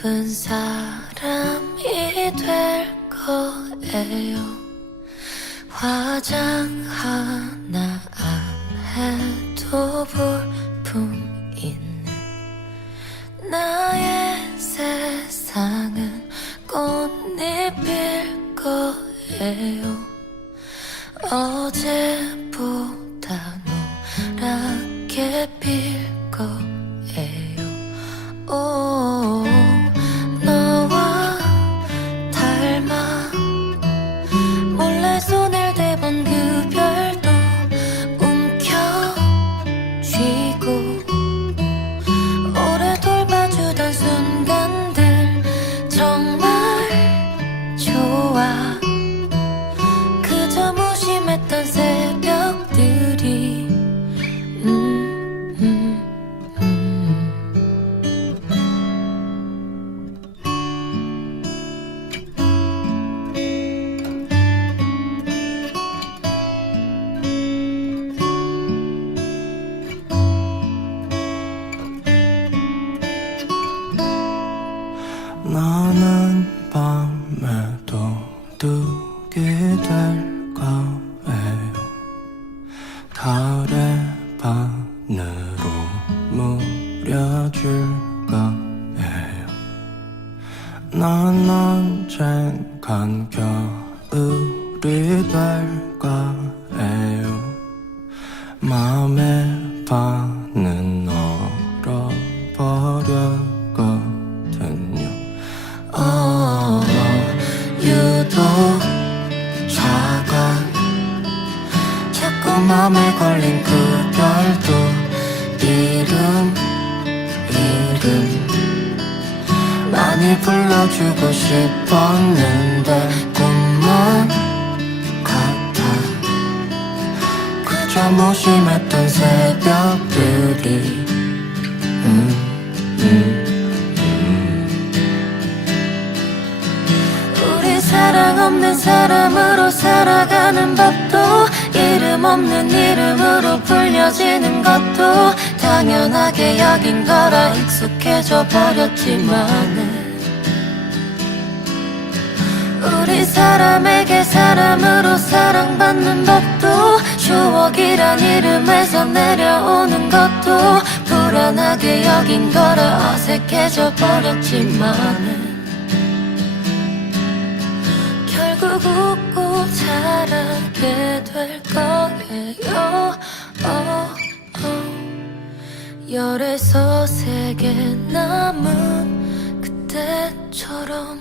예쁜 사람이 될 거예요. 화장 하나 안 해도 볼품 있는 나의 세상은 꽃잎일 거예요. 어제보다 노랗게 필 거예요 심했던 새벽들이. 나는 밤에도 뜨게 될 거예요. 달의 바늘로 무려줄 거예요. 난 언젠간 겨울이 될 거예요. 맘의 반은 얼어버렸 맘에 걸린 그 별도 이름 이름. 많이 불러주고 싶었는데 꿈만 같아. 그저 무심했던 새벽들이. 음, 음. 우리 사랑 없는 사람으로 살아가는 법도 없는 이름으로 불려지는 것도 당연하게 여긴 거라 익숙해져 버렸지만은 우리 사람에게 사람으로 사랑받는 법도 추억이란 이름에서 내려오는 것도 불안하게 여긴 거라 어색해져 버렸지만은 결국 웃고 자라게 될 거예요 어, 어. 열에서 세개 남은 그때처럼